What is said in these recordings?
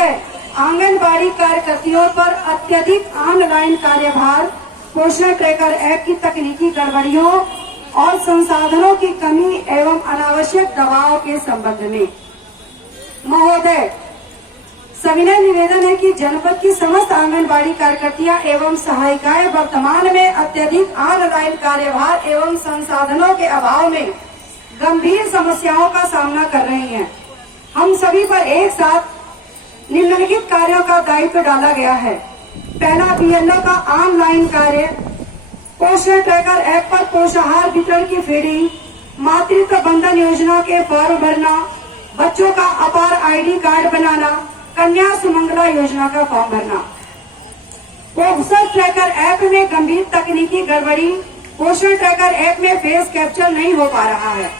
आंगनबाड़ी कार्यकर्तियों पर अत्यधिक ऑनलाइन कार्यभार, पोषण ट्रैकर ऐप की तकनीकी गड़बड़ियों और संसाधनों की कमी एवं अनावश्यक दबाव के संबंध में महोदय, सविनय निवेदन है कि जनपद की समस्त आंगनबाड़ी कार्यकर्तियां एवं सहायिकाएं वर्तमान में अत्यधिक ऑनलाइन कार्यभार एवं संसाधनों के अभाव में गंभीर समस्याओं का सामना कर रही हैं। हम सभी पर एक साथ निम्नलिखित कार्यों का दायित्व डाला गया है। पहला, बीएलओ का ऑनलाइन कार्य, पोषण ट्रैकर ऐप पर पोषाहार वितरण की फीडिंग, मातृत्व बंधन योजना के फॉर्म भरना, बच्चों का अपार आईडी कार्ड बनाना, कन्या सुमंगला योजना का फॉर्म भरना। पोषण ट्रैकर ऐप में गंभीर तकनीकी गड़बड़ी, पोषण ट्रैकर ऐप में फेस कैप्चर नहीं हो पा रहा है।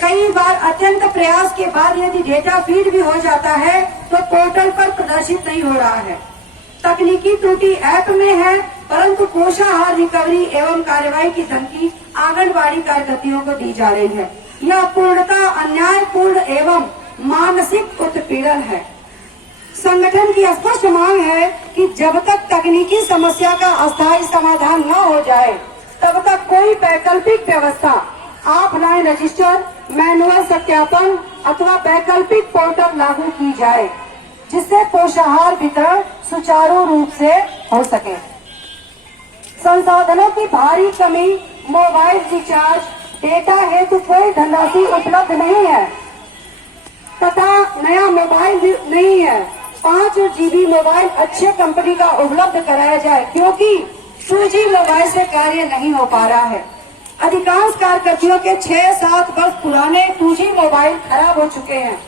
कई बार अत्यंत प्रयास के बाद यदि डेटा फीड भी हो जाता है तो पोर्टल पर प्रदर्शित नहीं हो रहा है। तकनीकी त्रुटि ऐप में है, परंतु पोषाहार रिकवरी एवं कार्यवाही की धमकी आंगनबाड़ी कार्यकर्तियों को दी जा रही है। यह पूर्णतः अन्यायपूर्ण एवं मानसिक उत्पीड़न है। संगठन की स्पष्ट मांग है कि जब तक तकनीकी समस्या का अस्थायी समाधान न हो जाए तब तक कोई वैकल्पिक व्यवस्था, ऑफलाइन रजिस्टर, मैनुअल सत्यापन अथवा वैकल्पिक पोर्टल लागू की जाए, जिससे पोषाहार वितरण सुचारू रूप से हो सके। संसाधनों की भारी कमी, मोबाइल रिचार्ज, डेटा हेतु कोई धनराशि उपलब्ध नहीं है तथा नया मोबाइल नहीं है। 5 GB मोबाइल अच्छे कंपनी का उपलब्ध कराया जाए, क्योंकि 2G मोबाइल से कार्य नहीं हो पा रहा है। अधिकांश कार्यकर्तियों के 6-7 वर्ष पुराने 2G मोबाइल खराब हो चुके हैं।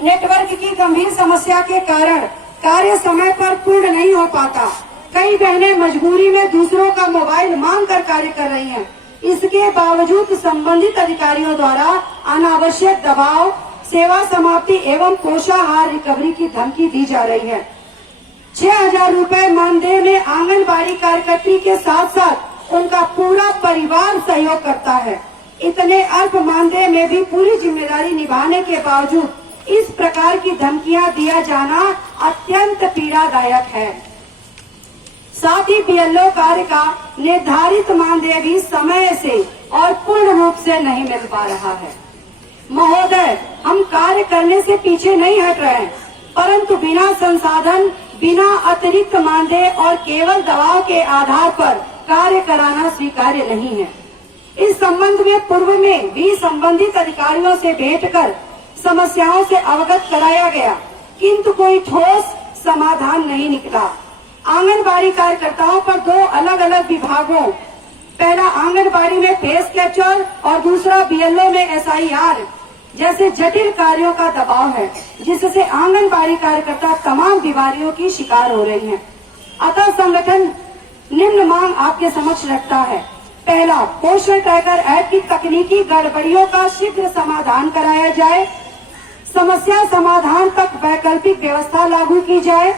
नेटवर्क की गंभीर समस्या के कारण कार्य समय पर पूर्ण नहीं हो पाता। कई बहनें मजबूरी में दूसरों का मोबाइल मांग कर कार्य कर रही हैं। इसके बावजूद संबंधित अधिकारियों द्वारा अनावश्यक दबाव, सेवा समाप्ति एवं पोषाहार रिकवरी की धमकी दी जा रही है। 6,000 रूपए मानदेय में आंगनबाड़ी कार्यकर्ती के साथ साथ उनका पूरा परिवार सहयोग करता है। इतने अल्प मानदेय में भी पूरी जिम्मेदारी निभाने के बावजूद इस प्रकार की धमकियां दिया जाना अत्यंत पीड़ादायक है। साथ ही बीएलओ कार्य का निर्धारित मानदेय भी समय से और पूर्ण रूप से नहीं मिल पा रहा है। महोदय, हम कार्य करने से पीछे नहीं हट रहे हैं, परंतु बिना संसाधन, बिना अतिरिक्त मानदेय और केवल दबाव के आधार पर कार्य कराना स्वीकार्य नहीं है। इस संबंध में पूर्व में भी संबंधित अधिकारियों से भेंट कर समस्याओं से अवगत कराया गया, किंतु कोई ठोस समाधान नहीं निकला। आंगनबाड़ी कार्यकर्ताओं पर 2 अलग-अलग विभागों, पहला आंगनबाड़ी में फेस कैप्चर और दूसरा बीएलओ में SIR जैसे जटिल कार्यों का दबाव है, जिससे आंगनबाड़ी कार्यकर्ता तमाम बीमारियों की शिकार हो रही हैं। अतः संगठन निम्न मांग आपके समक्ष रखता है। पहला, पोषण ट्रैकर ऐप की तकनीकी गड़बड़ियों का शीघ्र समाधान कराया जाए। समस्या समाधान तक वैकल्पिक व्यवस्था लागू की जाए।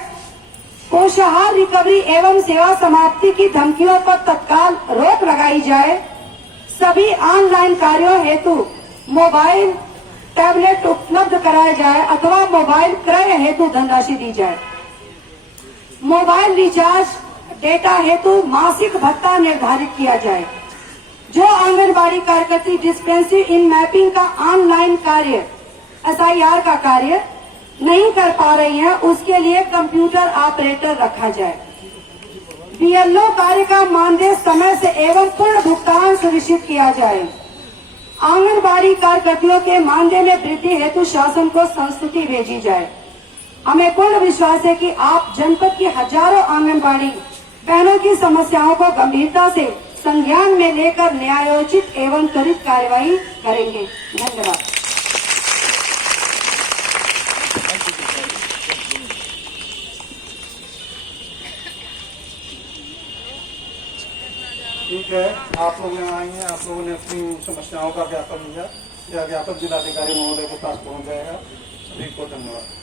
पोषाहार रिकवरी एवं सेवा समाप्ति की धमकियों पर तत्काल रोक लगाई जाए। सभी ऑनलाइन कार्यों हेतु मोबाइल, टैबलेट उपलब्ध कराया जाए अथवा मोबाइल क्रय हेतु धनराशि दी जाए। मोबाइल रिचार्ज, डेटा हेतु मासिक भत्ता निर्धारित किया जाए। जो आंगनबाड़ी कार्यकर्ती डिस्पेंसरी इन मैपिंग का ऑनलाइन कार्य, SIR का कार्य नहीं कर पा रही हैं, उसके लिए कंप्यूटर ऑपरेटर रखा जाए। बीएलओ कार्य का मानदेय समय से एवं पूर्ण भुगतान सुनिश्चित किया जाए। आंगनबाड़ी कार्यकर्तियों के मानदेय में वृद्धि हेतु शासन को संस्तुति भेजी जाए। हमें पूर्ण विश्वास है कि आप जनपद की हजारों आंगनबाड़ी बहनों की समस्याओं को गंभीरता से संज्ञान में लेकर न्यायोचित एवं त्वरित कार्यवाही करेंगे। धन्यवाद। ठीक है, आप लोग यहाँ आई हैं, आप लोगों ने अपनी समस्याओं का ज्ञापन दिया। यह ज्ञापन जिलाधिकारी महोदय के पास पहुँच जाएगा। सभी को धन्यवाद।